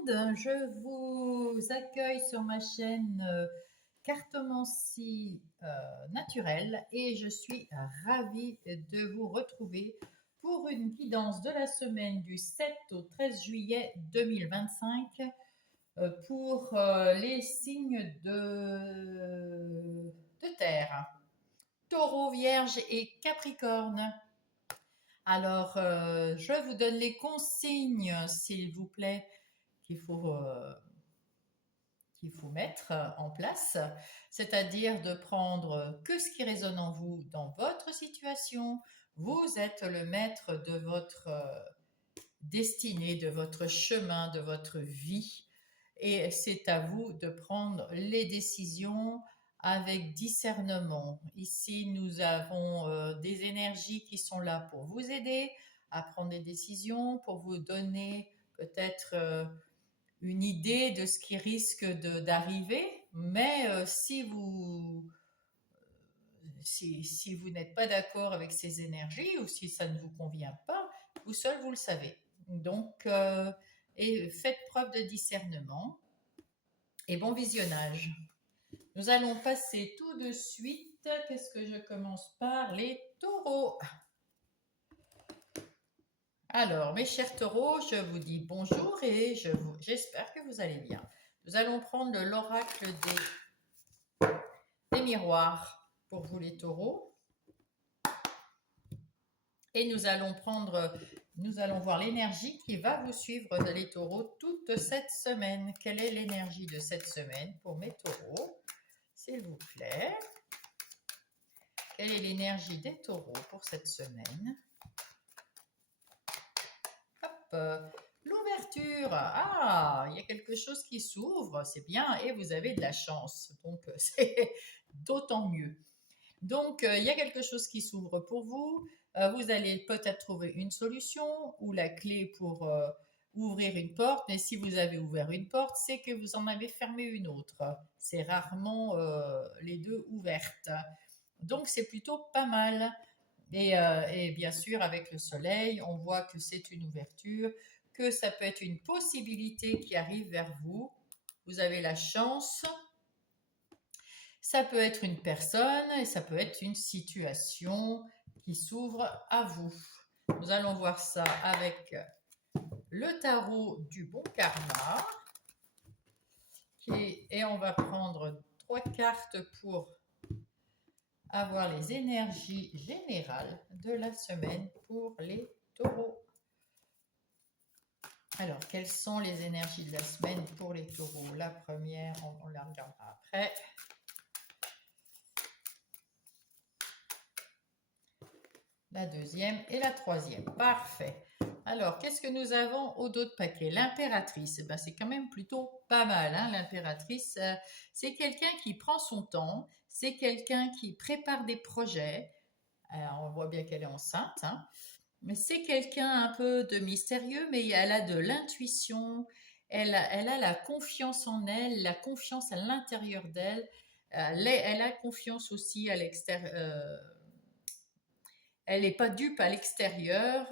monde, je vous accueille sur ma chaîne Cartomancie naturelle et je suis ravie de vous retrouver pour une guidance de la semaine du 7 au 13 juillet 2025 pour les signes de terre, Taureau, Vierge et Capricorne. Alors, je vous donne les consignes, s'il vous plaît, qu'il faut, euh, qu'il faut mettre en place, c'est-à-dire de prendre que ce qui résonne en vous dans votre situation. Vous êtes le maître de votre destinée, de votre chemin, de votre vie, et c'est à vous de prendre les décisions avec discernement. Ici, nous avons des énergies qui sont là pour vous aider à prendre des décisions, pour vous donner peut-être une idée de ce qui risque d'arriver. Mais si vous n'êtes pas d'accord avec ces énergies ou si ça ne vous convient pas, vous seul vous le savez. Donc, et faites preuve de discernement et bon visionnage. Nous allons passer tout de suite. Qu'est-ce que je commence par? Les taureaux. Alors, mes chers taureaux, je vous dis bonjour et j'espère que vous allez bien. Nous allons prendre l'oracle des miroirs pour vous les taureaux. Et nous allons voir l'énergie qui va vous suivre les taureaux toute cette semaine. Quelle est l'énergie de cette semaine pour mes taureaux, s'il vous plaît? Quelle est l'énergie des taureaux pour cette semaine? Hop, l'ouverture. Ah, il y a quelque chose qui s'ouvre, c'est bien, et vous avez de la chance. Donc, c'est d'autant mieux. Donc, il y a quelque chose qui s'ouvre pour vous. Vous allez peut-être trouver une solution ou la clé pour ouvrir une porte. Mais si vous avez ouvert une porte, c'est que vous en avez fermé une autre. C'est rarement les deux ouvertes. Donc, c'est plutôt pas mal. Et bien sûr, avec le soleil, on voit que c'est une ouverture, que ça peut être une possibilité qui arrive vers vous. Vous avez la chance. Ça peut être une personne et ça peut être une situation qui s'ouvre à vous. Nous allons voir ça avec le tarot du bon karma. Et on va prendre 3 cartes pour avoir les énergies générales de la semaine pour les taureaux. Alors, quelles sont les énergies de la semaine pour les taureaux? La première, on la regardera après. La deuxième et la troisième. Parfait. Alors, qu'est-ce que nous avons au dos de paquet? L'impératrice, eh ben, c'est quand même plutôt pas mal. Hein, l'impératrice, c'est quelqu'un qui prend son temps, c'est quelqu'un qui prépare des projets. Alors, on voit bien qu'elle est enceinte, hein, mais c'est quelqu'un un peu de mystérieux, mais elle a de l'intuition, elle a la confiance en elle, la confiance à l'intérieur d'elle, elle a confiance aussi à l'extérieur. Elle n'est pas dupe à l'extérieur.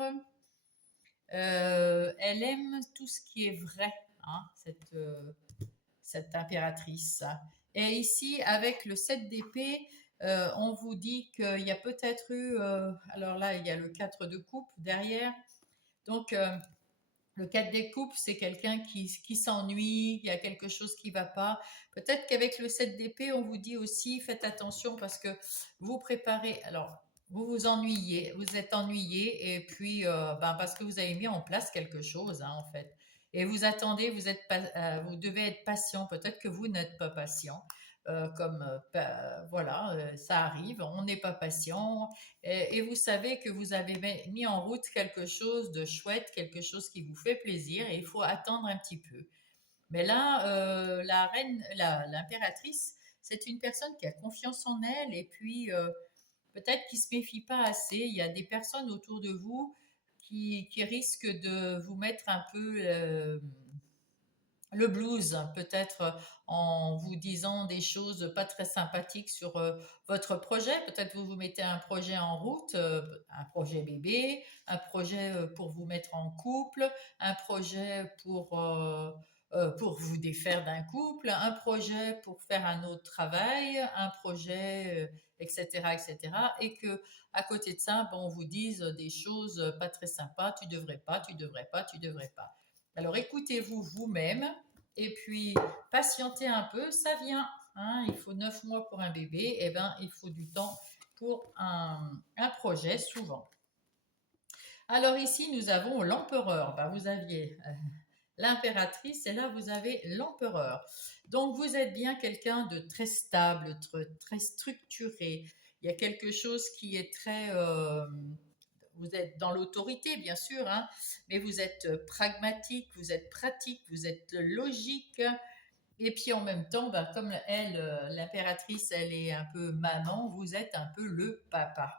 Elle aime tout ce qui est vrai, hein, cette impératrice. Et ici, avec le 7 d'épée, on vous dit qu'il y a peut-être eu... alors là, il y a le 4 de coupe derrière. Donc, le 4 des coupes, c'est quelqu'un qui s'ennuie, il y a quelque chose qui ne va pas. Peut-être qu'avec le 7 d'épée, on vous dit aussi, faites attention parce que vous préparez... Alors, vous vous ennuyez, vous êtes ennuyé, et puis parce que vous avez mis en place quelque chose, hein, en fait. Et vous attendez, vous devez être patient. Peut-être que vous n'êtes pas patient. Voilà, ça arrive, on n'est pas patient. Et vous savez que vous avez mis en route quelque chose de chouette, quelque chose qui vous fait plaisir, et il faut attendre un petit peu. Mais là, l'impératrice, c'est une personne qui a confiance en elle et puis peut-être qui se méfie pas assez. Il y a des personnes autour de vous qui risquent de vous mettre un peu le blues, peut-être en vous disant des choses pas très sympathiques sur votre projet. Peut-être vous mettez un projet en route, un projet bébé, un projet pour vous mettre en couple, un projet pour pour vous défaire d'un couple, un projet pour faire un autre travail, un projet, etc., etc. Et que à côté de ça, bon, on vous dise des choses pas très sympas, tu devrais pas, tu devrais pas, tu devrais pas. Alors écoutez-vous vous-même et puis patientez un peu, ça vient. Hein, il faut 9 mois pour un bébé, et ben il faut du temps pour un projet souvent. Alors ici, nous avons l'empereur. Ben, vous aviez l'impératrice et là, vous avez l'empereur. Donc, vous êtes bien quelqu'un de très stable, très structuré. Il y a quelque chose qui est très... vous êtes dans l'autorité, bien sûr, hein, mais vous êtes pragmatique, vous êtes pratique, vous êtes logique. Et puis en même temps, ben, comme elle, l'impératrice, elle est un peu maman, vous êtes un peu le papa.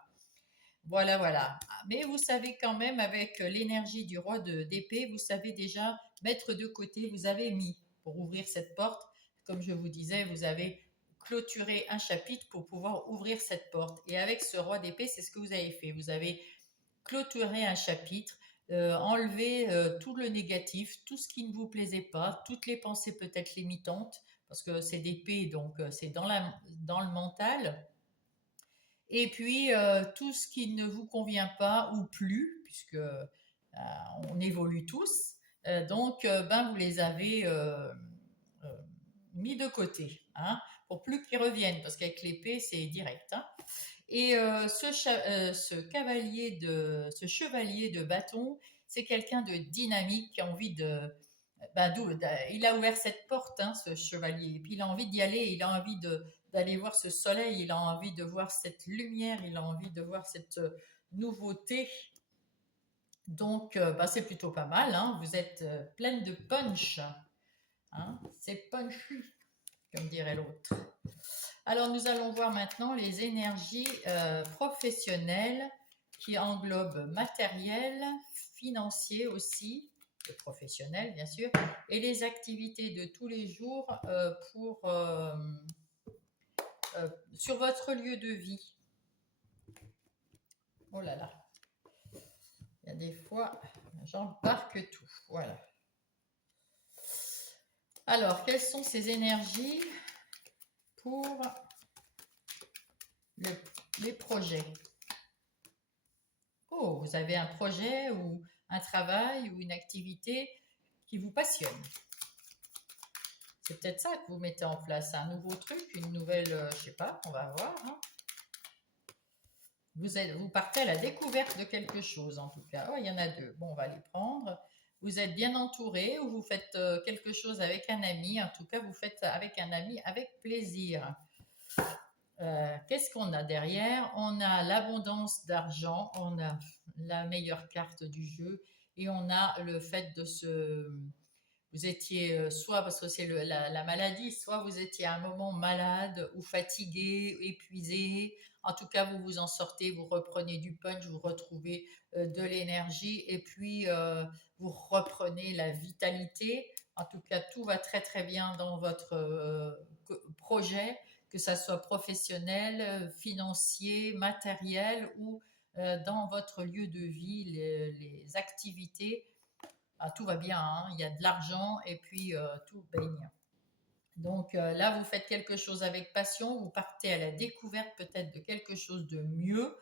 Voilà, voilà. Mais vous savez quand même, avec l'énergie du roi d'épée, vous savez déjà mettre de côté, vous avez mis pour ouvrir cette porte, comme je vous disais, vous avez clôturé un chapitre pour pouvoir ouvrir cette porte. Et avec ce roi d'épée, c'est ce que vous avez fait. Vous avez clôturé un chapitre, enlevé tout le négatif, tout ce qui ne vous plaisait pas, toutes les pensées peut-être limitantes, parce que c'est d'épée, donc c'est dans le mental. Et puis, tout ce qui ne vous convient pas ou plus, puisque on évolue tous, donc ben, vous les avez euh, mis de côté, hein, pour plus qu'ils reviennent, parce qu'avec l'épée, c'est direct. Hein. Et ce chevalier de bâton, c'est quelqu'un de dynamique qui a envie de... Ben, il a ouvert cette porte, hein, ce chevalier, et puis il a envie d'y aller, il a envie d'aller voir ce soleil, il a envie de voir cette lumière, il a envie de voir cette nouveauté. Donc, ben, c'est plutôt pas mal, hein, vous êtes pleine de punch, hein, c'est punchy, comme dirait l'autre. Alors, nous allons voir maintenant les énergies professionnelles qui englobent matériel, financier aussi, et professionnel bien sûr, et les activités de tous les jours sur votre lieu de vie. Oh là là, il y a des fois, j'embarque tout. Voilà. Alors, quelles sont ces énergies pour les projets? Oh, vous avez un projet ou un travail ou une activité qui vous passionne. C'est peut-être ça que vous mettez en place, un nouveau truc, une nouvelle, je sais pas, on va voir. Hein. Vous partez à la découverte de quelque chose en tout cas. Oh, il y en a deux. Bon, on va les prendre. Vous êtes bien entouré ou vous faites quelque chose avec un ami. En tout cas, vous faites avec un ami avec plaisir. Qu'est-ce qu'on a derrière? On a l'abondance d'argent, on a la meilleure carte du jeu et on a le fait de se... Vous étiez soit parce que c'est la maladie, soit vous étiez à un moment malade ou fatigué, épuisé. En tout cas, vous vous en sortez, vous reprenez du punch, vous retrouvez de l'énergie et puis vous reprenez la vitalité. En tout cas, tout va très très bien dans votre projet, que ça soit professionnel, financier, matériel ou dans votre lieu de vie, les activités. Ah, tout va bien, hein, il y a de l'argent et puis tout baigne. Donc là, vous faites quelque chose avec passion, vous partez à la découverte peut-être de quelque chose de mieux,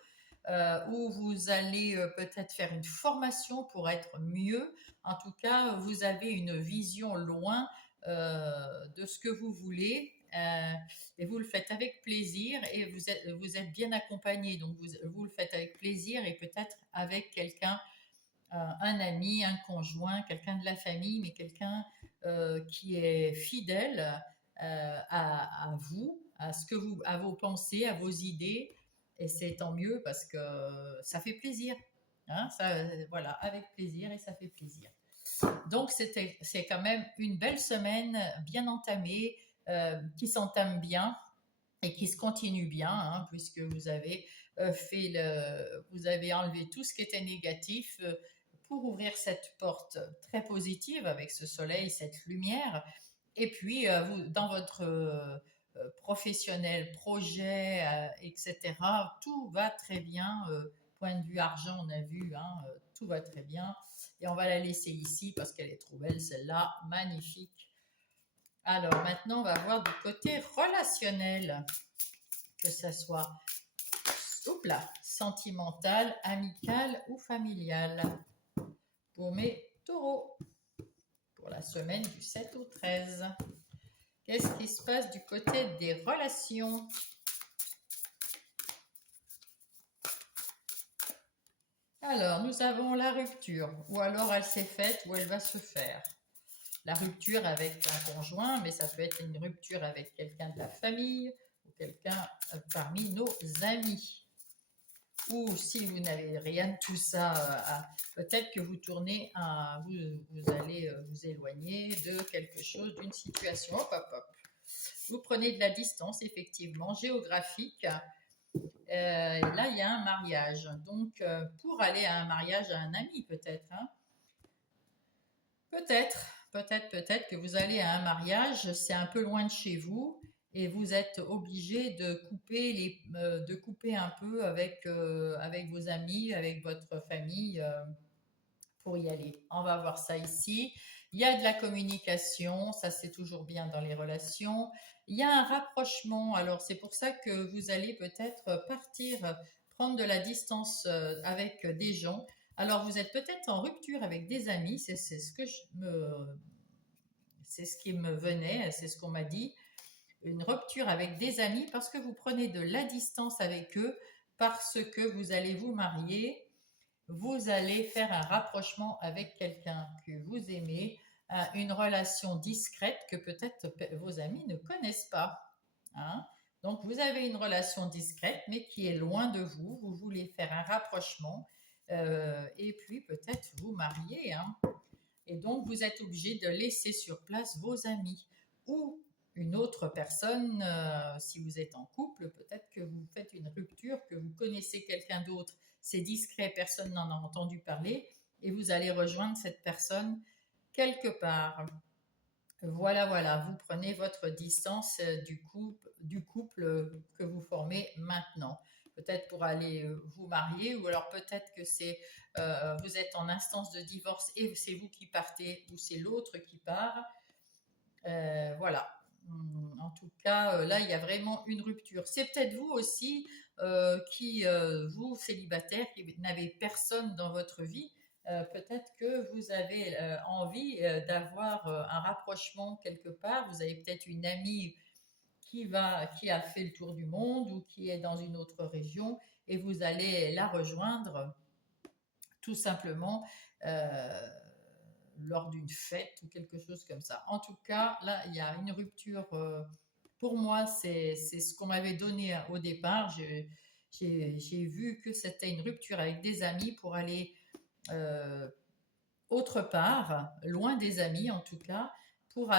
ou vous allez peut-être faire une formation pour être mieux. En tout cas, vous avez une vision loin de ce que vous voulez. Et vous le faites avec plaisir et vous êtes bien accompagné. Donc vous le faites avec plaisir et peut-être avec quelqu'un, un ami, un conjoint, quelqu'un de la famille, mais quelqu'un qui est fidèle à vous, à vos pensées, à vos idées. Et c'est tant mieux parce que ça fait plaisir. Hein, ça, voilà, avec plaisir et ça fait plaisir. Donc c'est quand même une belle semaine bien entamée, qui s'entame bien et qui se continue bien, hein, puisque vous avez vous avez enlevé tout ce qui était négatif pour ouvrir cette porte très positive avec ce soleil, cette lumière. Et puis, dans votre professionnel, projet, etc., tout va très bien. Point de vue argent, on a vu, hein, tout va très bien. Et on va la laisser ici parce qu'elle est trop belle, celle-là, magnifique. Alors maintenant, on va voir du côté relationnel, que ça soit sentimental, amical ou familial. Pour mes taureaux, pour la semaine du 7 au 13. Qu'est-ce qui se passe du côté des relations? Alors, nous avons la rupture, ou alors elle s'est faite ou elle va se faire. La rupture avec un conjoint, mais ça peut être une rupture avec quelqu'un de la famille ou quelqu'un parmi nos amis. Ou si vous n'avez rien de tout ça, peut-être que vous tournez, vous allez vous éloigner de quelque chose, d'une situation. Hop, hop, hop. Vous prenez de la distance, effectivement, géographique. Là, il y a un mariage. Donc, pour aller à un mariage à un ami, peut-être. Hein. Peut-être que vous allez à un mariage, c'est un peu loin de chez vous et vous êtes obligé de couper un peu avec vos amis, avec votre famille pour y aller. On va voir ça ici. Il y a de la communication, ça c'est toujours bien dans les relations. Il y a un rapprochement, alors c'est pour ça que vous allez peut-être partir, prendre de la distance avec des gens. Alors vous êtes peut-être en rupture avec des amis, c'est ce qui me venait, c'est ce qu'on m'a dit. Une rupture avec des amis parce que vous prenez de la distance avec eux, parce que vous allez vous marier, vous allez faire un rapprochement avec quelqu'un que vous aimez, une relation discrète que peut-être vos amis ne connaissent pas. Hein. Donc vous avez une relation discrète mais qui est loin de vous, vous voulez faire un rapprochement et puis peut-être vous marier. Hein. Et donc vous êtes obligé de laisser sur place vos amis ou une autre personne, si vous êtes en couple, peut-être que vous faites une rupture, que vous connaissez quelqu'un d'autre, c'est discret, personne n'en a entendu parler, et vous allez rejoindre cette personne quelque part. Voilà, vous prenez votre distance du couple que vous formez maintenant. Peut-être pour aller vous marier, ou alors peut-être que vous êtes en instance de divorce et c'est vous qui partez ou c'est l'autre qui part. Voilà. En tout cas, là, il y a vraiment une rupture. C'est peut-être vous aussi vous, célibataire, qui n'avez personne dans votre vie. Peut-être que vous avez envie d'avoir un rapprochement quelque part. Vous avez peut-être une amie qui a fait le tour du monde ou qui est dans une autre région et vous allez la rejoindre tout simplement lors d'une fête ou quelque chose comme ça. En tout cas, là, il y a une rupture. Pour moi, c'est ce qu'on m'avait donné au départ. J'ai vu que c'était une rupture avec des amis pour aller autre part, loin des amis en tout cas, pour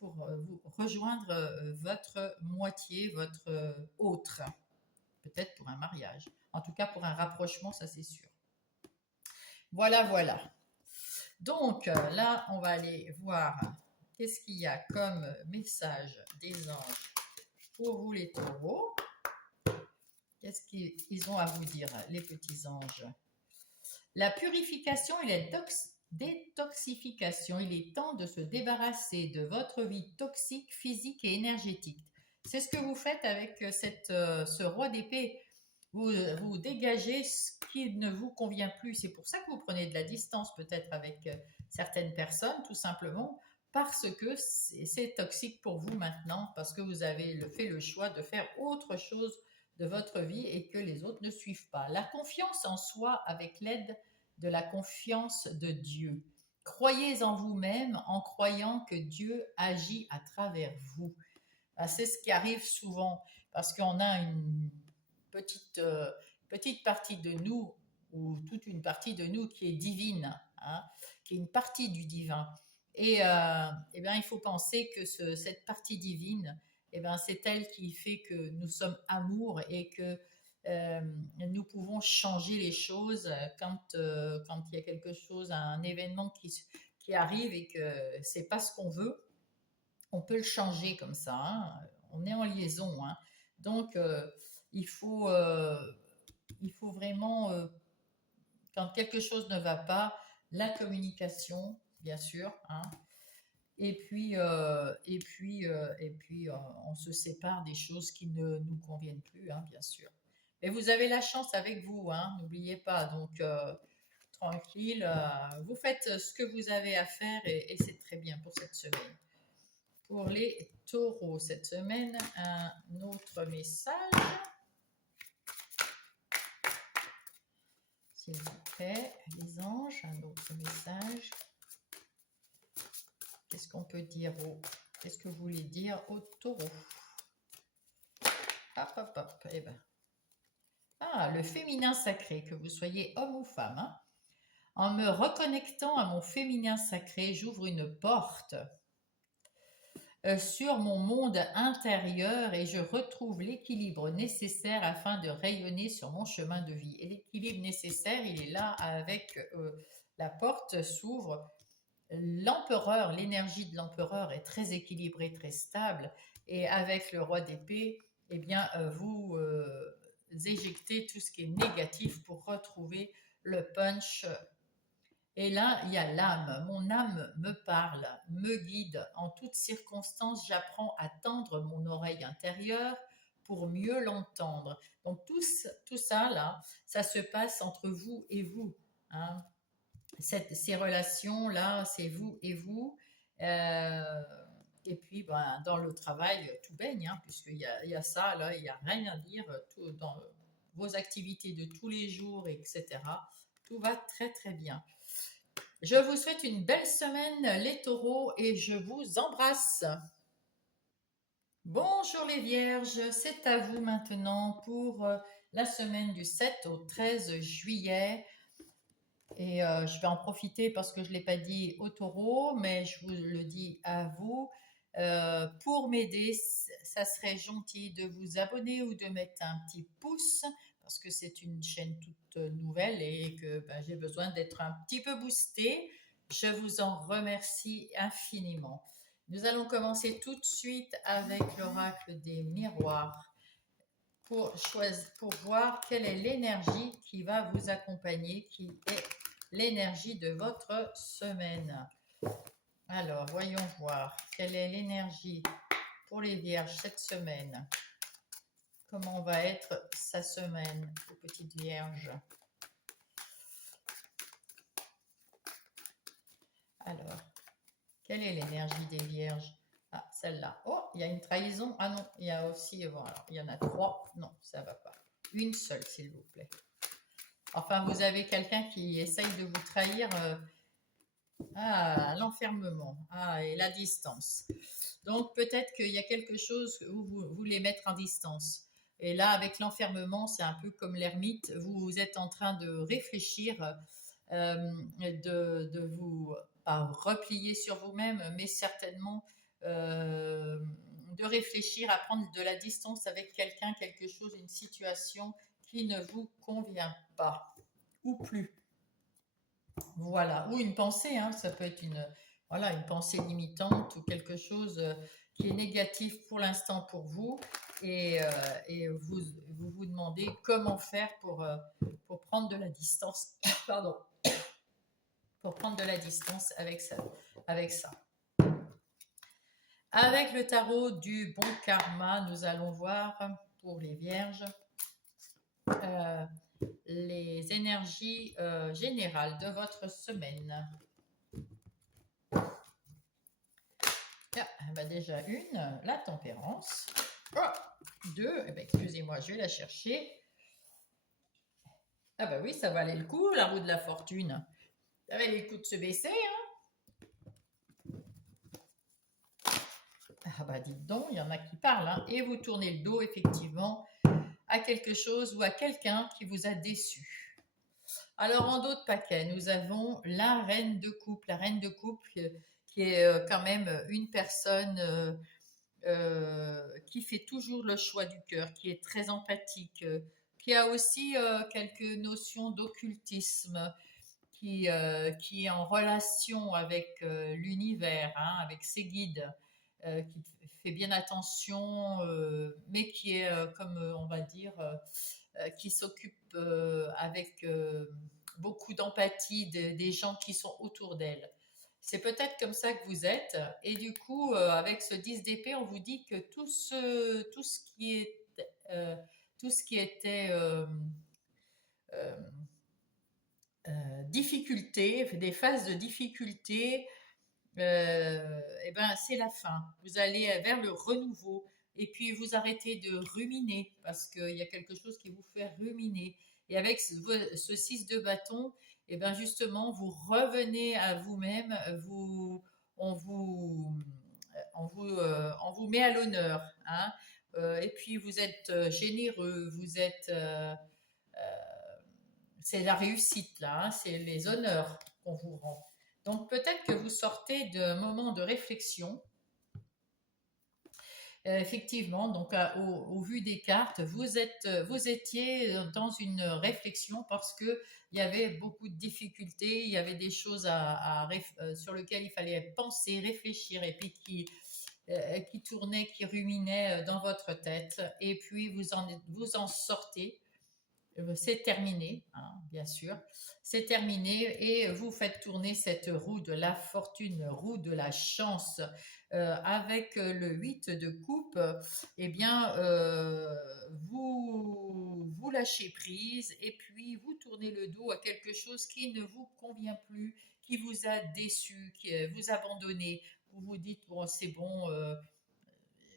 vous rejoindre votre moitié, votre autre, peut-être pour un mariage. En tout cas, pour un rapprochement, ça c'est sûr. Voilà. Donc là, on va aller voir qu'est-ce qu'il y a comme message des anges pour vous les taureaux. Qu'est-ce qu'ils ont à vous dire, les petits anges? La purification et la détoxification, il est temps de se débarrasser de votre vie toxique, physique et énergétique. C'est ce que vous faites avec ce roi d'épée. Vous dégagez ce qui ne vous convient plus. C'est pour ça que vous prenez de la distance peut-être avec certaines personnes, tout simplement parce que c'est toxique pour vous maintenant, parce que vous avez fait le choix de faire autre chose de votre vie et que les autres ne suivent pas. La confiance en soi avec l'aide de la confiance de Dieu. Croyez en vous-même en croyant que Dieu agit à travers vous. C'est ce qui arrive souvent parce qu'on a une petite partie de nous ou toute une partie de nous qui est divine, hein, qui est une partie du divin. Et bien, il faut penser que cette partie divine, c'est elle qui fait que nous sommes amour et que nous pouvons changer les choses quand il y a quelque chose, un événement qui arrive et que c'est pas ce qu'on veut, on peut le changer comme ça. Hein. On est en liaison. Hein. Donc, il faut, euh, il faut vraiment, quand quelque chose ne va pas, la communication, bien sûr. Hein. On se sépare des choses qui ne nous conviennent plus, hein, bien sûr. Mais vous avez la chance avec vous, hein, n'oubliez pas. Donc, tranquille, vous faites ce que vous avez à faire et c'est très bien pour cette semaine. Pour les taureaux, cette semaine, un autre message, s'il vous plaît, les anges, un autre message. Qu'est-ce qu'on peut dire qu'est-ce que vous voulez dire aux taureaux? Hop, hop, hop, eh ben. Ah, le féminin sacré, que vous soyez homme ou femme, hein. En me reconnectant à mon féminin sacré, j'ouvre une porte sur mon monde intérieur et je retrouve l'équilibre nécessaire afin de rayonner sur mon chemin de vie. Et l'équilibre nécessaire, il est là avec la porte s'ouvre. L'empereur, l'énergie de l'empereur est très équilibrée, très stable. Et avec le roi d'épée, eh bien, vous éjectez tout ce qui est négatif pour retrouver le punch. Et là, il y a l'âme. Mon âme me parle, me guide. En toutes circonstances, j'apprends à tendre mon oreille intérieure pour mieux l'entendre. Donc tout ça, là, ça se passe entre vous et vous, hein. Ces relations-là, c'est vous et vous. Euh, et puis, ben, dans le travail, tout baigne, hein, puisqu'il y a ça, là, il n'y a rien à dire. Tout, dans vos activités de tous les jours, etc., tout va très, très bien. Je vous souhaite une belle semaine, les taureaux, et je vous embrasse. Bonjour les vierges, c'est à vous maintenant pour la semaine du 7 au 13 juillet. Et je vais en profiter parce que je ne l'ai pas dit aux taureaux, mais je vous le dis à vous. Pour m'aider, ça serait gentil de vous abonner ou de mettre un petit pouce parce que c'est une chaîne toute nouvelle et que ben, j'ai besoin d'être un petit peu boostée. Je vous en remercie infiniment. Nous allons commencer tout de suite avec l'oracle des miroirs pour voir quelle est l'énergie qui va vous accompagner, qui est l'énergie de votre semaine. Alors, voyons voir quelle est l'énergie pour les vierges cette semaine. Comment va être sa semaine, aux petites vierges? Alors, quelle est l'énergie des vierges? Ah, celle-là. Oh, il y a une trahison. Ah non, il y a aussi, voilà, il y en a 3. Non, ça ne va pas. Une seule, s'il vous plaît. Enfin, vous avez quelqu'un qui essaye de vous trahir. L'enfermement. Ah, et la distance. Donc, peut-être qu'il y a quelque chose où vous voulez mettre en distance. Et là, avec l'enfermement, c'est un peu comme l'ermite. Vous êtes en train de réfléchir, de vous, pas replier sur vous-même, mais certainement de réfléchir à prendre de la distance avec quelqu'un, quelque chose, une situation qui ne vous convient pas ou plus. Voilà, ou une pensée, hein, ça peut être voilà, une pensée limitante ou quelque chose qui est négatif pour l'instant pour vous et vous demandez comment faire pour prendre de la distance, pardon, pour prendre de la distance avec ça. Avec le tarot du bon karma, nous allons voir pour les vierges les énergies générales de votre semaine. Ah, déjà une, la tempérance. 2, excusez-moi, je vais la chercher. Ah bah oui, ça valait le coup, la roue de la fortune. Ça valait le coup de se baisser, hein. Ah bah dites donc, il y en a qui parlent, hein. Et vous tournez le dos, effectivement, à quelque chose ou à quelqu'un qui vous a déçu. Alors, en d'autres paquets, nous avons la reine de coupe. La reine de coupe qui est quand même une personne qui fait toujours le choix du cœur, qui est très empathique, qui a aussi quelques notions d'occultisme, qui est en relation avec l'univers, hein, avec ses guides, qui fait bien attention, mais qui est, comme on va dire, qui s'occupe avec beaucoup d'empathie des gens qui sont autour d'elle. C'est peut-être comme ça que vous êtes. Et du coup, avec ce 10 d'épée, on vous dit que tout ce qui est, euh, tout ce qui était euh, difficulté, des phases de difficulté, eh ben, c'est la fin. Vous allez vers le renouveau. Et puis vous arrêtez de ruminer parce qu'il y a quelque chose qui vous fait ruminer. Et avec ce 6 de bâton, et ben justement, vous revenez à vous-même, on, vous, on vous met à l'honneur. Hein. Et puis vous êtes généreux, vous êtes... c'est la réussite là, hein, c'est les honneurs qu'on vous rend. Donc peut-être que vous sortez d'un moment de réflexion. Effectivement, donc au vu des cartes, vous étiez dans une réflexion parce que il y avait beaucoup de difficultés, il y avait des choses sur lesquelles il fallait penser, réfléchir, et puis qui tournaient, qui ruminaient dans votre tête, et puis vous en sortez. C'est terminé, hein, bien sûr. C'est terminé et vous faites tourner cette roue de la fortune, roue de la chance. Avec le 8 de coupe, eh bien, vous lâchez prise et puis vous tournez le dos à quelque chose qui ne vous convient plus, qui vous a déçu, qui vous abandonné. Vous vous dites, bon, c'est bon,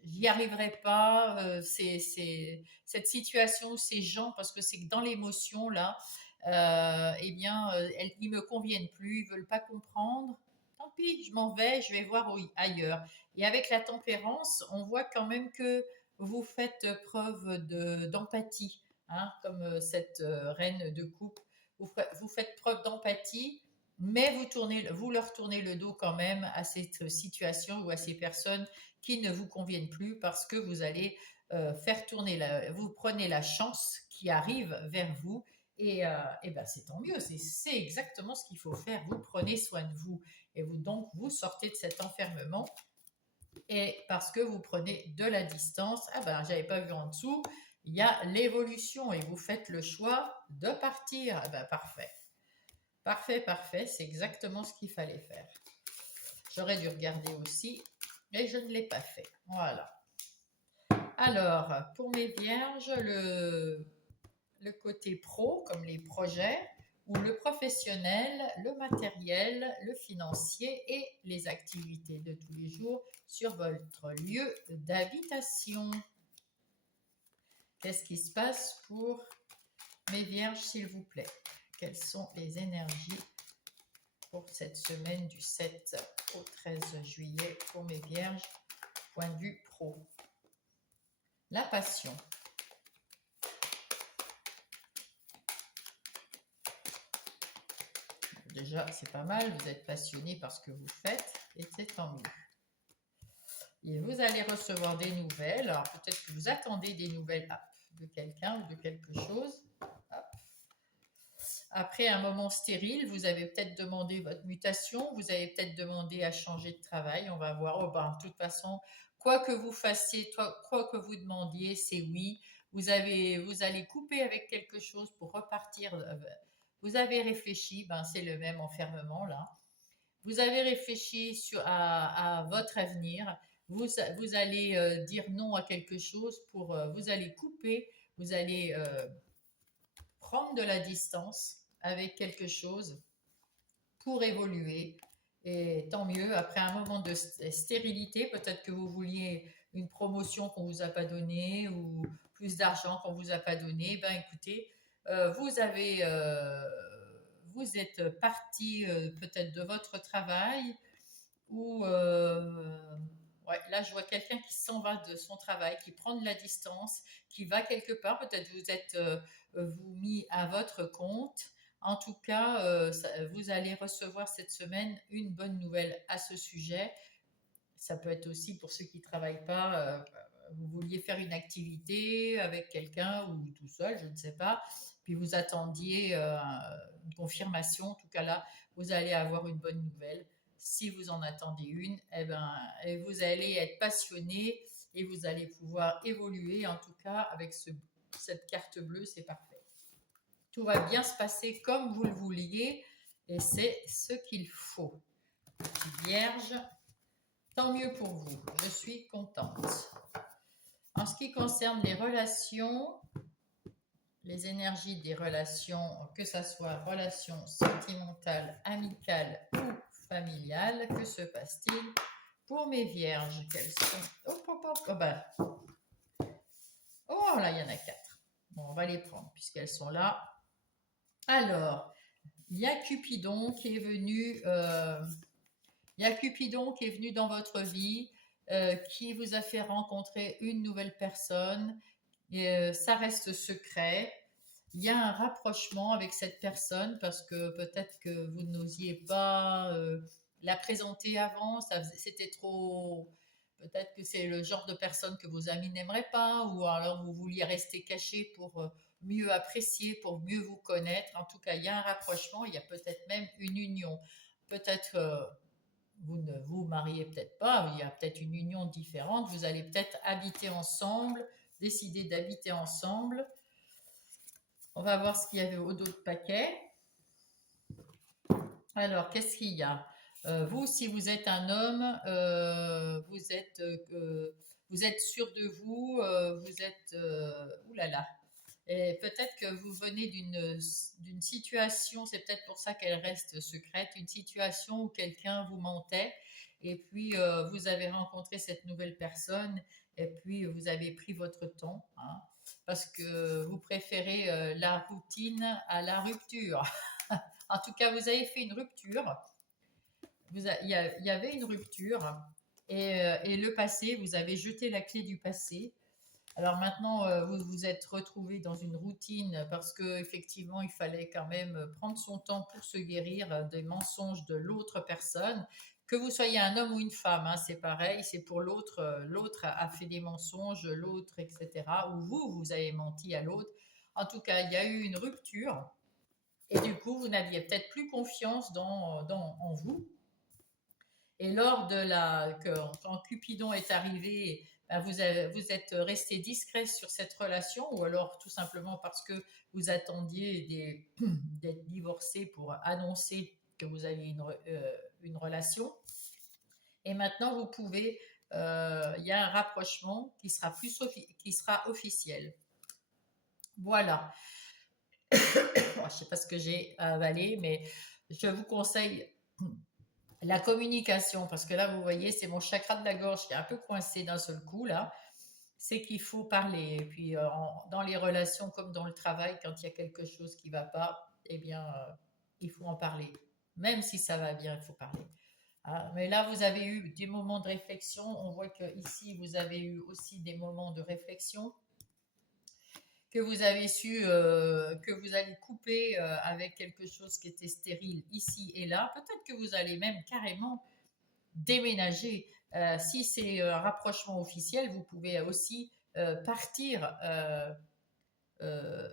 j'y arriverai pas, cette situation, ces gens, parce que c'est que dans l'émotion là, eh bien, ils me conviennent plus, ils veulent pas comprendre. Tant pis, je m'en vais, je vais voir ailleurs. Et avec la tempérance, on voit quand même que vous faites preuve d'empathie, hein, comme cette reine de coupe. Vous faites preuve d'empathie, mais vous leur tournez le dos quand même à cette situation ou à ces personnes qui ne vous conviennent plus parce que vous allez faire tourner vous prenez la chance qui arrive vers vous et ben c'est tant mieux, c'est exactement ce qu'il faut faire. Vous prenez soin de vous et vous sortez de cet enfermement et parce que vous prenez de la distance. Ah ben j'avais pas vu en dessous, il y a l'évolution et vous faites le choix de partir. Ah ben parfait, parfait, parfait, c'est exactement ce qu'il fallait faire. J'aurais dû regarder aussi, mais je ne l'ai pas fait. Voilà. Alors, pour mes vierges, le côté pro, comme les projets, ou le professionnel, le matériel, le financier et les activités de tous les jours sur votre lieu d'habitation. Qu'est-ce qui se passe pour mes vierges, s'il vous plaît? Quelles sont les énergies pour cette semaine du 7 au 13 juillet pour mes vierges, point de vue pro? La passion. Déjà, c'est pas mal, vous êtes passionné par ce que vous faites et c'est tant mieux. Et vous allez recevoir des nouvelles. Alors peut-être que vous attendez des nouvelles de quelqu'un ou de quelque chose. Hop. Après un moment stérile, vous avez peut-être demandé votre mutation, vous avez peut-être demandé à changer de travail. On va voir. Oh ben, de toute façon, quoi que vous fassiez, quoi que vous demandiez, c'est oui. Vous allez couper avec quelque chose pour repartir. Vous avez réfléchi, ben c'est le même enfermement là. Vous avez réfléchi à votre avenir. Vous allez dire non à quelque chose vous allez couper, vous allez prendre de la distance avec quelque chose pour évoluer. Et tant mieux, après un moment de stérilité, peut-être que vous vouliez une promotion qu'on ne vous a pas donnée ou plus d'argent qu'on ne vous a pas donné. Ben écoutez, vous êtes parti peut-être de votre travail ou ouais, là je vois quelqu'un qui s'en va de son travail, qui prend de la distance, qui va quelque part. Peut-être vous êtes vous mis à votre compte. En tout cas, vous allez recevoir cette semaine une bonne nouvelle à ce sujet. Ça peut être aussi pour ceux qui ne travaillent pas, vous vouliez faire une activité avec quelqu'un ou tout seul, je ne sais pas, puis vous attendiez une confirmation. En tout cas là, vous allez avoir une bonne nouvelle. Si vous en attendez une, eh ben, vous allez être passionné et vous allez pouvoir évoluer. En tout cas, avec cette carte bleue, c'est parfait. Tout va bien se passer comme vous le vouliez et c'est ce qu'il faut. Vierge, tant mieux pour vous, je suis contente. En ce qui concerne les relations, les énergies des relations, que ce soit relations sentimentales, amicales ou familiales, que se passe-t-il pour mes vierges? Quelles sont... Hop, hop, hop, oh, ben. Oh là, il y en a 4. Bon, on va les prendre puisqu'elles sont là. Alors, il y a Cupidon qui est venu... il y a Cupidon qui est venu dans votre vie, qui vous a fait rencontrer une nouvelle personne. Et, ça reste secret. Il y a un rapprochement avec cette personne parce que peut-être que vous n'osiez pas la présenter avant, c'était trop. Peut-être que c'est le genre de personne que vos amis n'aimeraient pas, ou alors vous vouliez rester caché pour mieux apprécier, pour mieux vous connaître. En tout cas, il y a un rapprochement, il y a peut-être même une union. Peut-être vous ne vous mariez peut-être pas, il y a peut-être une union différente, vous allez peut-être habiter ensemble, décider d'habiter ensemble. On va voir ce qu'il y avait au dos de paquet. Alors, qu'est-ce qu'il y a? Vous, si vous êtes un homme, vous êtes sûr de vous, vous êtes... oulala. Et peut-être que vous venez d'une situation, c'est peut-être pour ça qu'elle reste secrète, une situation où quelqu'un vous mentait et puis vous avez rencontré cette nouvelle personne et puis vous avez pris votre temps, hein, parce que vous préférez la routine à la rupture. En tout cas, vous avez fait une rupture, il y avait une rupture et le passé, vous avez jeté la clé du passé. Alors maintenant, vous vous êtes retrouvé dans une routine parce que effectivement, il fallait quand même prendre son temps pour se guérir des mensonges de l'autre personne. Que vous soyez un homme ou une femme, hein, c'est pareil, c'est pour l'autre. L'autre a fait des mensonges, l'autre, etc. Ou vous avez menti à l'autre. En tout cas, il y a eu une rupture et du coup, vous n'aviez peut-être plus confiance en vous. Et lors de quand Cupidon est arrivé, ben vous êtes resté discret sur cette relation, ou alors tout simplement parce que vous attendiez d'être divorcé pour annoncer que vous aviez une relation. Et maintenant, vous pouvez, il y a un rapprochement qui sera officiel. Voilà. Bon, je ne sais pas ce que j'ai avalé, mais je vous conseille la communication, parce que là, vous voyez, c'est mon chakra de la gorge qui est un peu coincé d'un seul coup, là. C'est qu'il faut parler. Et puis, dans les relations comme dans le travail, quand il y a quelque chose qui ne va pas, eh bien, il faut en parler. Même si ça va bien, il faut parler. Ah, mais là, vous avez eu des moments de réflexion. On voit que ici, vous avez eu aussi des moments de réflexion que vous avez su que vous allez couper avec quelque chose qui était stérile ici et là. Peut-être que vous allez même carrément déménager. Si c'est un rapprochement officiel, vous pouvez aussi partir, euh,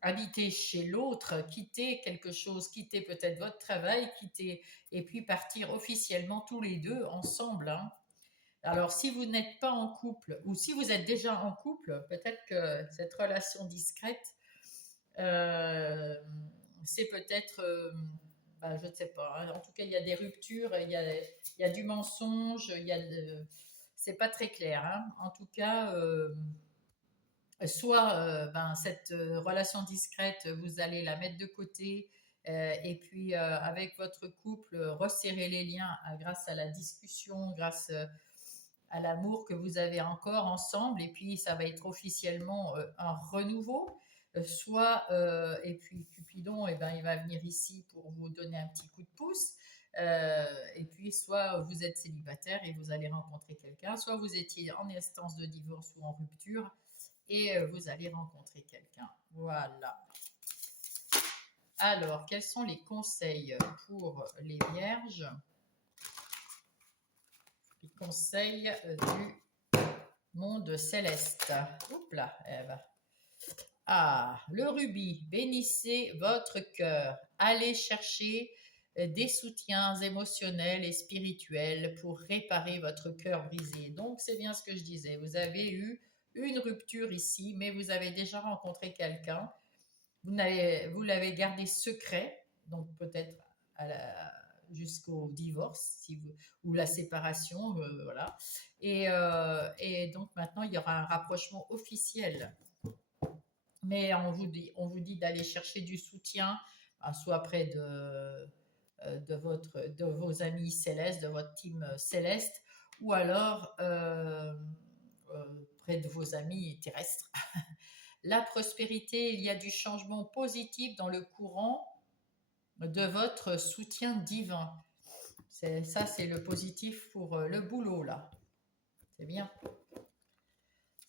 habiter chez l'autre, quitter quelque chose, quitter peut-être votre travail, quitter et puis partir officiellement tous les deux ensemble, hein. Alors, si vous n'êtes pas en couple ou si vous êtes déjà en couple, peut-être que cette relation discrète, euh, c'est peut-être, je ne sais pas, hein. En tout cas, il y a des ruptures, il y a du mensonge, c'est pas très clair, hein. En tout cas, soit cette relation discrète, vous allez la mettre de côté et puis avec votre couple, resserrer les liens grâce à la discussion, grâce à l'amour que vous avez encore ensemble, et puis ça va être officiellement un renouveau. Soit, et puis Cupidon, eh ben, il va venir ici pour vous donner un petit coup de pouce. Et puis, soit vous êtes célibataire et vous allez rencontrer quelqu'un, soit vous étiez en instance de divorce ou en rupture et vous allez rencontrer quelqu'un. Voilà. Alors, quels sont les conseils pour les vierges? Les conseils du monde céleste. Oups là, Ah, le rubis, bénissez votre cœur. Allez chercher des soutiens émotionnels et spirituels pour réparer votre cœur brisé. Donc, c'est bien ce que je disais. Vous avez eu une rupture ici, mais vous avez déjà rencontré quelqu'un. Vous l'avez gardé secret, donc peut-être jusqu'au divorce ou la séparation, voilà. Et donc maintenant, il y aura un rapprochement officiel. Mais on vous dit d'aller chercher du soutien, soit près de vos amis célestes, de votre team céleste, ou alors près de vos amis terrestres. La prospérité, il y a du changement positif dans le courant de votre soutien divin. Ça, c'est le positif pour le boulot, là. C'est bien.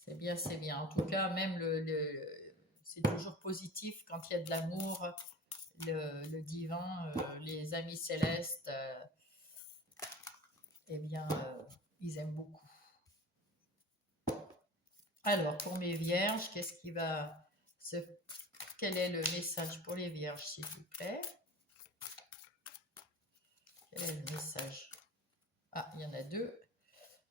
C'est bien, c'est bien. En tout cas, même c'est toujours positif quand il y a de l'amour, le divin, les amis célestes, eh bien, ils aiment beaucoup. Alors, pour mes vierges, quel est le message pour les vierges, s'il vous plaît? Quel est le message? Ah, il y en a deux.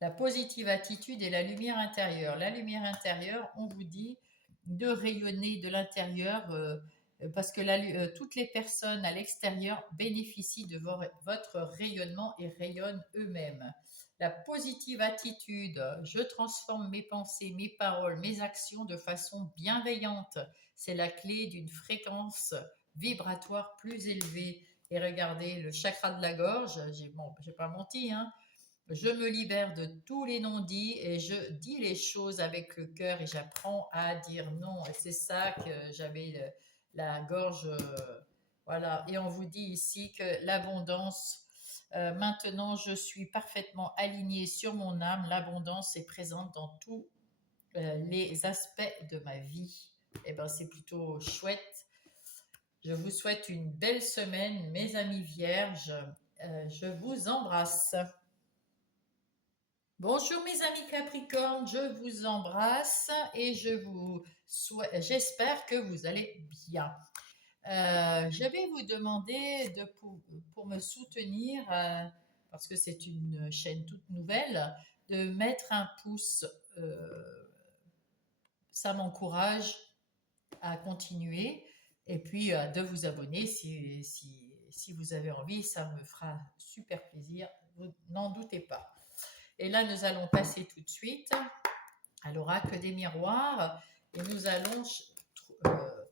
La positive attitude et la lumière intérieure. La lumière intérieure, on vous dit de rayonner de l'intérieur parce que toutes les personnes à l'extérieur bénéficient de votre rayonnement et rayonnent eux-mêmes. La positive attitude, je transforme mes pensées, mes paroles, mes actions de façon bienveillante. C'est la clé d'une fréquence vibratoire plus élevée. Et regardez, le chakra de la gorge, j'ai pas menti, hein. Je me libère de tous les non-dits et je dis les choses avec le cœur et j'apprends à dire non. Et c'est ça que j'avais la gorge. Voilà. Et on vous dit ici que l'abondance, maintenant je suis parfaitement alignée sur mon âme. L'abondance est présente dans tous les aspects de ma vie. Et ben c'est plutôt chouette. Je vous souhaite une belle semaine, mes amis vierges. Je vous embrasse. Bonjour mes amis Capricorne, je vous embrasse et j'espère que vous allez bien. Je vais vous demander pour me soutenir, parce que c'est une chaîne toute nouvelle, de mettre un pouce. Ça m'encourage à continuer et puis de vous abonner si vous avez envie, ça me fera super plaisir, vous n'en doutez pas. Et là, nous allons passer tout de suite à l'oracle des miroirs et nous allons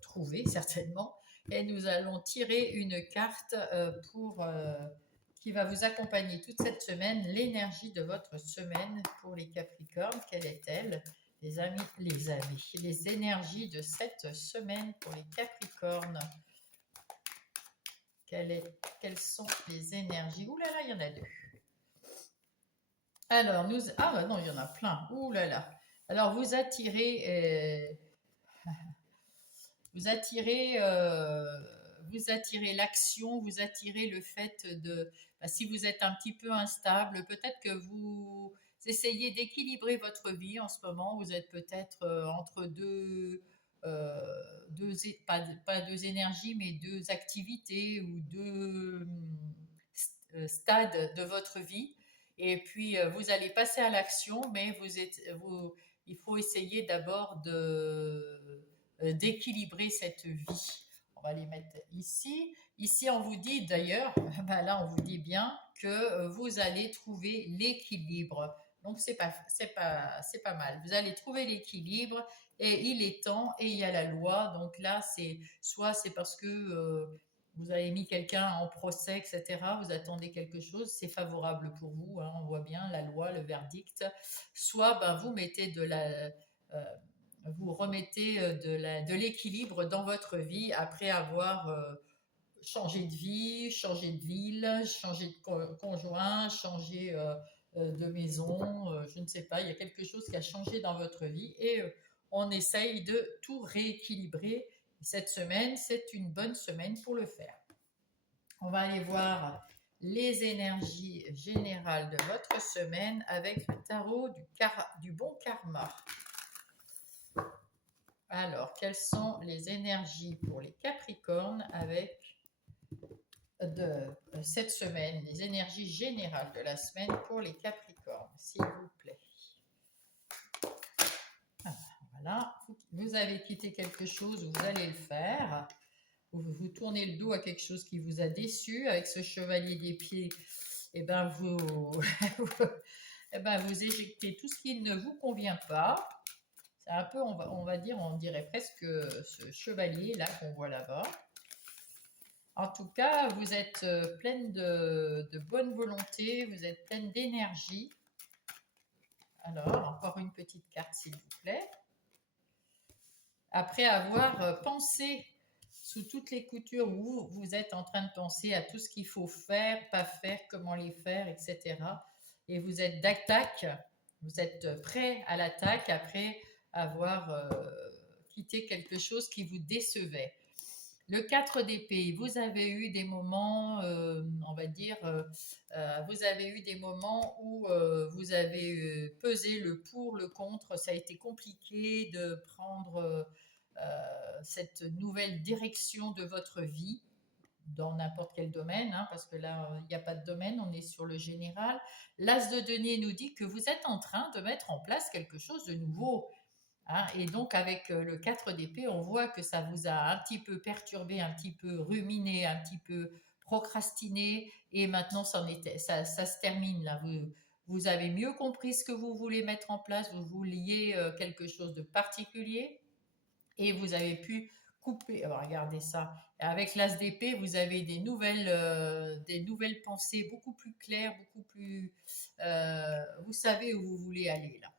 trouver certainement et nous allons tirer une carte qui va vous accompagner toute cette semaine, l'énergie de votre semaine pour les Capricornes. Quelle est-elle, les énergies de cette semaine pour les Capricornes? Quelles sont les énergies? Ouh là là, il y en a deux. Alors, ah bah non, il y en a plein. Ouh là là. Alors, vous attirez l'action, vous attirez le fait si vous êtes un petit peu instable, peut-être que vous essayez d'équilibrer votre vie en ce moment. Vous êtes peut-être entre pas deux énergies, mais deux activités ou deux stades de votre vie. Et puis, vous allez passer à l'action, mais il faut essayer d'abord d'équilibrer cette vie. On va les mettre ici. Ici, on vous dit d'ailleurs, là, on vous dit bien que vous allez trouver l'équilibre. Donc, c'est pas mal. Vous allez trouver l'équilibre et il est temps et il y a la loi. Donc là, c'est parce que vous avez mis quelqu'un en procès, etc. Vous attendez quelque chose, c'est favorable pour vous. Hein, on voit bien la loi, le verdict. Soit vous mettez vous remettez de l'équilibre dans votre vie après avoir changé de vie, changé de ville, changé de conjoint, changé de maison, je ne sais pas, il y a quelque chose qui a changé dans votre vie et on essaye de tout rééquilibrer. Cette semaine, c'est une bonne semaine pour le faire. On va aller voir les énergies générales de votre semaine avec le tarot du bon karma. Alors, quelles sont les énergies pour les Capricornes avec cette semaine, les énergies générales de la semaine pour les Capricornes, s'il vous plaît. Voilà, vous avez quitté quelque chose, vous allez le faire. vous tournez le dos à quelque chose qui vous a déçu. Avec ce chevalier des pieds, et ben vous, eh ben vous éjectez tout ce qui ne vous convient pas. C'est un peu, on va dire, on dirait presque ce chevalier là qu'on voit là-bas. En tout cas, vous êtes pleine de bonne volonté, vous êtes pleine d'énergie. Alors, encore une petite carte, s'il vous plaît. Après avoir pensé sous toutes les coutures, vous êtes en train de penser à tout ce qu'il faut faire, pas faire, comment les faire, etc. Et vous êtes d'attaque, vous êtes prêt à l'attaque après avoir quitté quelque chose qui vous décevait. Le 4 d'épée, vous avez eu des moments, on va dire, vous avez eu des moments où vous avez pesé le pour, le contre. Ça a été compliqué de prendre cette nouvelle direction de votre vie dans n'importe quel domaine, hein, parce que là, il n'y a pas de domaine, on est sur le général. L'As de denier nous dit que vous êtes en train de mettre en place quelque chose de nouveau. Hein, et donc avec le 4 d'épée, on voit que ça vous a un petit peu perturbé, un petit peu ruminé, un petit peu procrastiné, et maintenant ça se termine là. Vous avez mieux compris ce que vous voulez mettre en place, vous vouliez quelque chose de particulier, et vous avez pu couper. Alors, regardez ça. Avec l'as d'épée, vous avez des nouvelles pensées beaucoup plus claires, beaucoup plus. Vous savez où vous voulez aller là.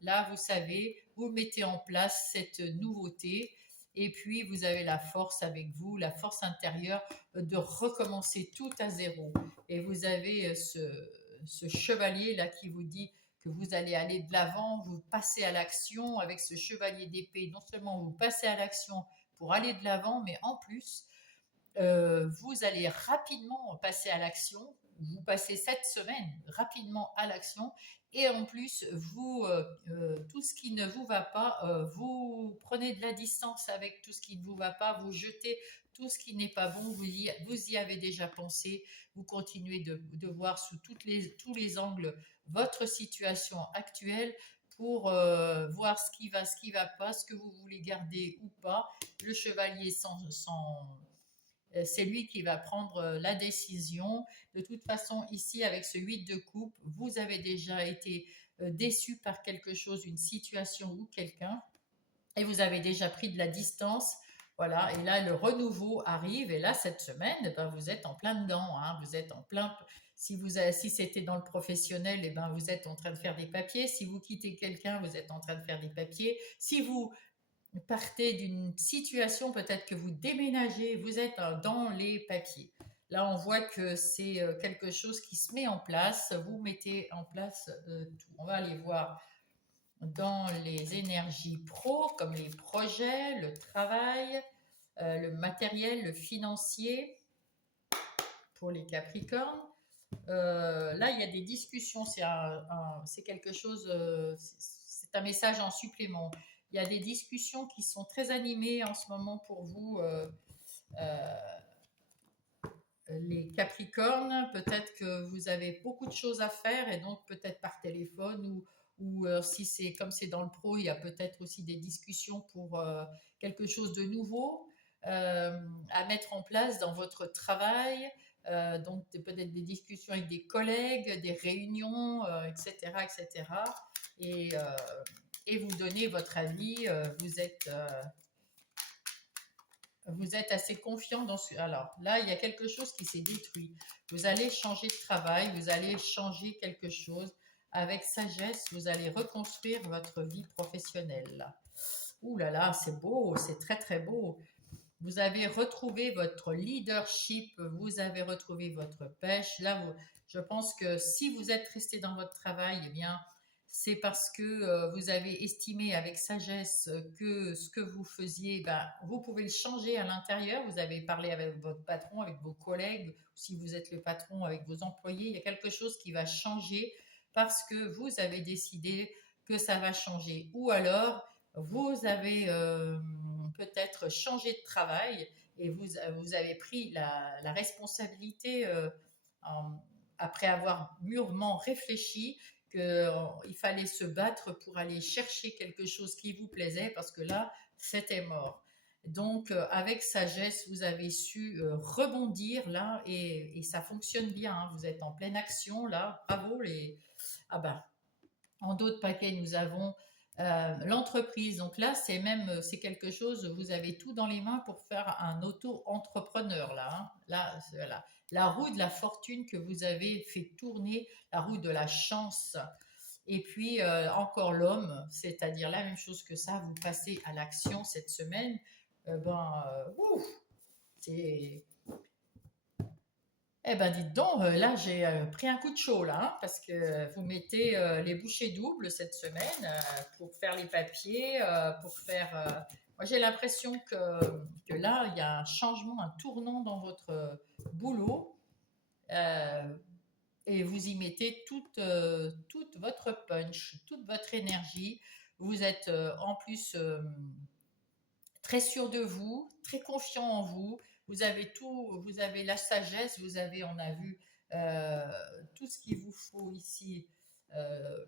Là, vous savez, vous mettez en place cette nouveauté. Et puis, vous avez la force avec vous, la force intérieure de recommencer tout à zéro. Et vous avez ce chevalier là qui vous dit que vous allez aller de l'avant, vous passez à l'action avec ce chevalier d'épée. Non seulement vous passez à l'action pour aller de l'avant, mais en plus, vous allez rapidement passer à l'action. Vous passez cette semaine rapidement à l'action, et en plus, tout ce qui ne vous va pas, vous prenez de la distance avec tout ce qui ne vous va pas, vous jetez tout ce qui n'est pas bon, vous y avez déjà pensé, vous continuez de voir sous tous les angles votre situation actuelle pour voir ce qui va pas, ce que vous voulez garder ou pas. Le chevalier c'est lui qui va prendre la décision. De toute façon, ici, avec ce 8 de coupe, vous avez déjà été déçu par quelque chose, une situation ou quelqu'un, et vous avez déjà pris de la distance. Voilà, et là, le renouveau arrive, et là, cette semaine, eh ben, vous êtes en plein dedans, hein, vous êtes en plein. Si c'était dans le professionnel, eh ben, vous êtes en train de faire des papiers. Si vous quittez quelqu'un, vous êtes en train de faire des papiers. Si vous partez d'une situation, peut-être que vous déménagez, vous êtes dans les papiers. Là, on voit que c'est quelque chose qui se met en place. Vous mettez en place tout. On va aller voir dans les énergies pro, comme les projets, le travail, le matériel, le financier pour les Capricornes. Là, il y a des discussions, c'est quelque chose, c'est un message en supplément. Il y a des discussions qui sont très animées en ce moment pour vous, euh, les Capricornes. Peut-être que vous avez beaucoup de choses à faire, et donc peut-être par téléphone, ou si c'est comme c'est dans le pro, il y a peut-être aussi des discussions pour quelque chose de nouveau à mettre en place dans votre travail. Donc peut-être des discussions avec des collègues, des réunions, etc., etc. Et, euh, et vous donnez votre avis. Vous êtes assez confiant dans ce. Alors là, il y a quelque chose qui s'est détruit. Vous allez changer de travail, vous allez changer quelque chose. Avec sagesse, vous allez reconstruire votre vie professionnelle. Ouh là là, c'est beau, c'est très très beau. Vous avez retrouvé votre leadership, vous avez retrouvé votre pêche. Là, je pense que si vous êtes resté dans votre travail, eh bien, c'est parce que vous avez estimé avec sagesse que ce que vous faisiez, ben, vous pouvez le changer à l'intérieur. Vous avez parlé avec votre patron, avec vos collègues, si vous êtes le patron, avec vos employés. Il y a quelque chose qui va changer parce que vous avez décidé que ça va changer. Ou alors, vous avez peut-être changé de travail, et vous avez pris la responsabilité après avoir mûrement réfléchi qu'il fallait se battre pour aller chercher quelque chose qui vous plaisait, parce que là, c'était mort. Donc, avec sagesse, vous avez su rebondir là et ça fonctionne bien, hein. Vous êtes en pleine action là. Bravo les. Ah ben, en d'autres paquets, nous avons l'entreprise. Donc là, c'est quelque chose, vous avez tout dans les mains pour faire un auto-entrepreneur là, hein. Là, voilà. La roue de la fortune que vous avez fait tourner, la roue de la chance. Et puis encore l'homme, c'est-à-dire la même chose que ça, vous passez à l'action cette semaine. Ouf, c'est eh ben, dites donc, là, j'ai pris un coup de chaud, là, hein, parce que vous mettez les bouchées doubles cette semaine pour faire les papiers, pour faire. Moi, j'ai l'impression que là, il y a un changement, un tournant dans votre boulot, euh, et vous y mettez toute votre punch, toute votre énergie. Vous êtes en plus très sûr de vous, très confiant en vous. Vous avez tout, vous avez la sagesse, vous avez, on a vu euh, tout ce qu'il vous faut ici euh,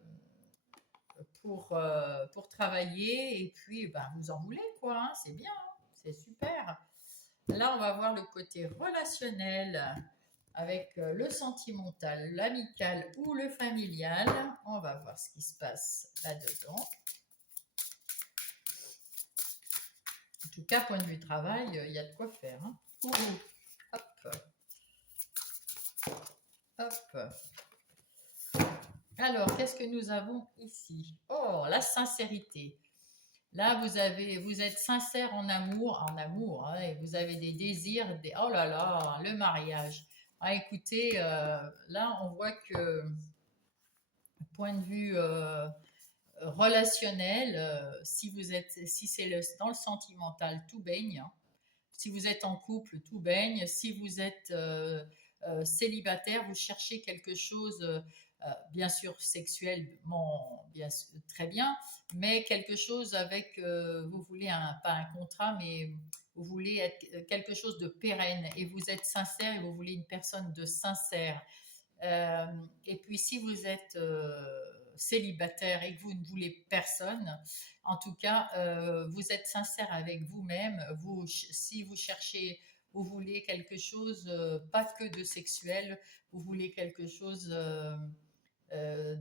pour travailler. Et puis, ben, vous en voulez, quoi, hein, c'est bien, hein, c'est super. Là, on va voir le côté relationnel avec le sentimental, l'amical ou le familial. On va voir ce qui se passe là-dedans. En tout cas, point de vue travail, il y a de quoi faire, hein. Hop, hop. Alors, qu'est-ce que nous avons ici? Oh, la sincérité. Là, vous êtes sincère en amour, hein, et vous avez des désirs, oh là là, le mariage. Ah, écoutez, là, on voit que, point de vue relationnel, si c'est dans le sentimental, tout baigne, hein. Si vous êtes en couple, tout baigne. Si vous êtes célibataire, vous cherchez quelque chose, bien sûr sexuellement, très bien, mais quelque chose avec, vous voulez pas un contrat, mais vous voulez être quelque chose de pérenne et vous êtes sincère et vous voulez une personne de sincère. Euh, et puis si vous êtes célibataire et que vous ne voulez personne, en tout cas, vous êtes sincère avec vous-même. Si vous cherchez, vous voulez quelque chose, pas que de sexuel, vous voulez quelque chose euh,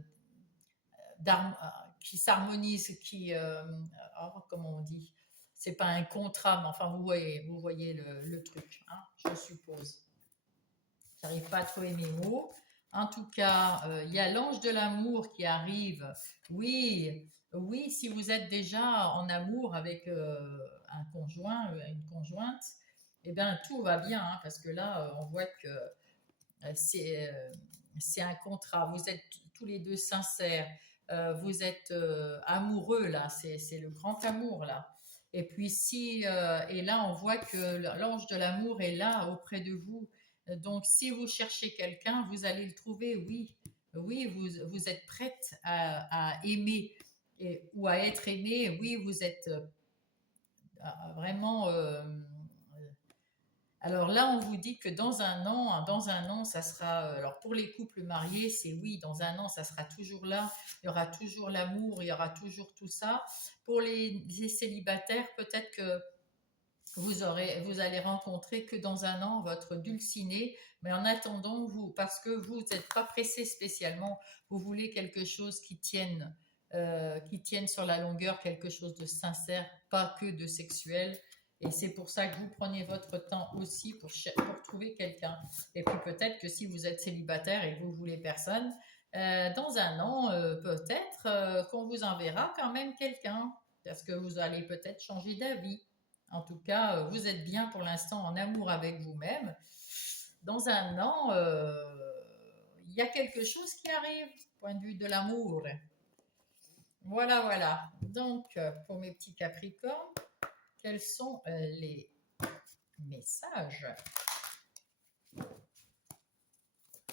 qui s'harmonise, comment on dit, c'est pas un contrat, mais enfin vous voyez le truc, hein, je suppose. J'arrive pas à trouver mes mots. En tout cas, il y a l'ange de l'amour qui arrive. Oui, oui, si vous êtes déjà en amour avec un conjoint, une conjointe, eh bien tout va bien, hein, parce que là, on voit que c'est un contrat. Vous êtes tous les deux sincères. Vous êtes amoureux là. C'est le grand amour là. Et puis et là, on voit que l'ange de l'amour est là auprès de vous. Donc, si vous cherchez quelqu'un, vous allez le trouver, oui. Oui, vous êtes prête à aimer ou à être aimé. Oui, vous êtes vraiment. Alors là, on vous dit que dans un an, ça sera. Alors pour les couples mariés, c'est oui, dans un an, ça sera toujours là. Il y aura toujours l'amour, il y aura toujours tout ça. Pour les célibataires, peut-être que vous allez rencontrer que dans un an votre dulciné, mais en attendant, parce que vous n'êtes pas pressé spécialement, vous voulez quelque chose qui tienne sur la longueur, quelque chose de sincère, pas que de sexuel. Et c'est pour ça que vous prenez votre temps aussi pour trouver quelqu'un. Et puis peut-être que si vous êtes célibataire et que vous voulez personne, dans un an, peut-être qu'on vous enverra quand même quelqu'un, parce que vous allez peut-être changer d'avis. En tout cas, vous êtes bien pour l'instant en amour avec vous-même. Dans un an, il y a quelque chose qui arrive, point de vue de l'amour. Voilà, voilà. Donc, pour mes petits Capricornes, quels sont les messages?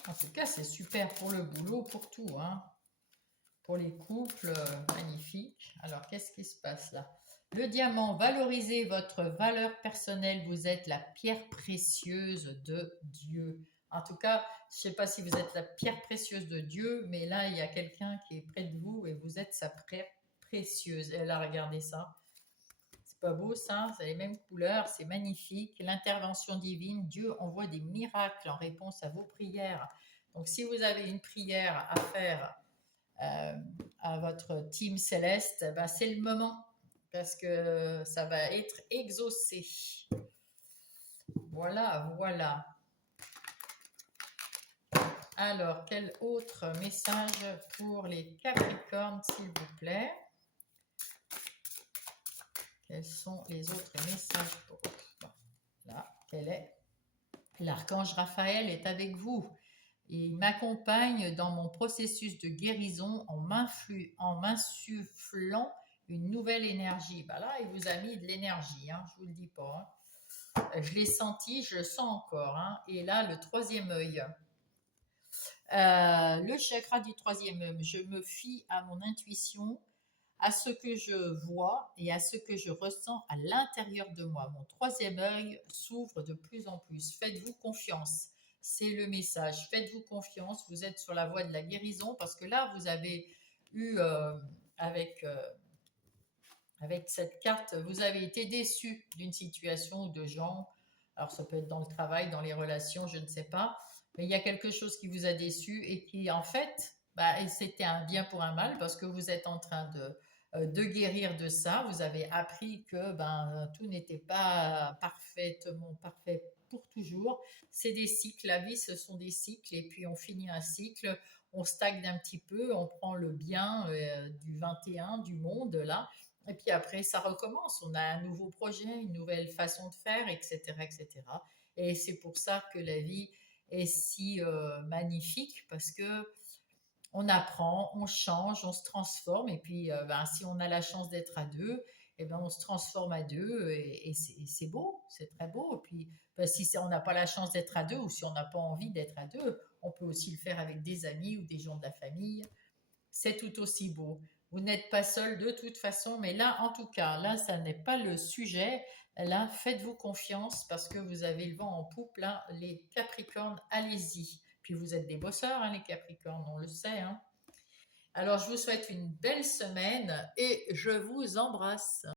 En tout cas, c'est super pour le boulot, pour tout, hein. Pour les couples, magnifique. Alors, qu'est-ce qui se passe là? Le diamant, valorisez votre valeur personnelle. Vous êtes la pierre précieuse de Dieu. En tout cas, je ne sais pas si vous êtes la pierre précieuse de Dieu, mais là, il y a quelqu'un qui est près de vous et vous êtes sa pierre précieuse. Et là, regardez ça. pas beau ça? C'est les mêmes couleurs, c'est magnifique. L'intervention divine, Dieu envoie des miracles en réponse à vos prières. Donc si vous avez une prière à faire euh, à votre team céleste, ben, c'est le moment parce que ça va être exaucé. Voilà, voilà. Alors, quel autre message pour les Capricornes, s'il vous plaît? Quels sont les autres messages pour eux? Là, quel est? L'archange Raphaël est avec vous. Il m'accompagne dans mon processus de guérison en m'insufflant une nouvelle énergie. Ben là, il vous a mis de l'énergie, hein, je ne vous le dis pas. Hein. Je l'ai senti, je le sens encore. Hein. Et là, le troisième œil. Le chakra du troisième œil, je me fie à mon intuition, à ce que je vois et à ce que je ressens à l'intérieur de moi. Mon troisième œil s'ouvre de plus en plus. Faites-vous confiance. C'est le message. Faites-vous confiance. Vous êtes sur la voie de la guérison parce que là, vous avez eu, avec, euh, avec cette carte, vous avez été déçu d'une situation ou de gens. Alors, ça peut être dans le travail, dans les relations, je ne sais pas. Mais il y a quelque chose qui vous a déçu et qui, en fait, bah, c'était un bien pour un mal parce que vous êtes en train de guérir de ça. Vous avez appris que ben, tout n'était pas parfaitement parfait pour toujours. C'est des cycles. La vie, ce sont des cycles. Et puis, on finit un cycle, on stagne un petit peu, on prend le bien du 21, du monde, là. Et puis après, ça recommence. On a un nouveau projet, une nouvelle façon de faire, etc., etc. Et cetera. Et c'est pour ça que la vie est si magnifique parce que on apprend, on change, on se transforme. Et puis, ben, si on a la chance d'être à deux, eh ben, on se transforme à deux et c'est beau, c'est très beau. Et puis, ben, si on n'a pas la chance d'être à deux ou si on n'a pas envie d'être à deux, on peut aussi le faire avec des amis ou des gens de la famille. C'est tout aussi beau. Vous n'êtes pas seul de toute façon, mais là, en tout cas, là, ça n'est pas le sujet. Là, faites-vous confiance parce que vous avez le vent en poupe. Là, les Capricornes, allez-y. Puis vous êtes des bosseurs, hein, les Capricornes, on le sait. Hein. Alors, je vous souhaite une belle semaine et je vous embrasse.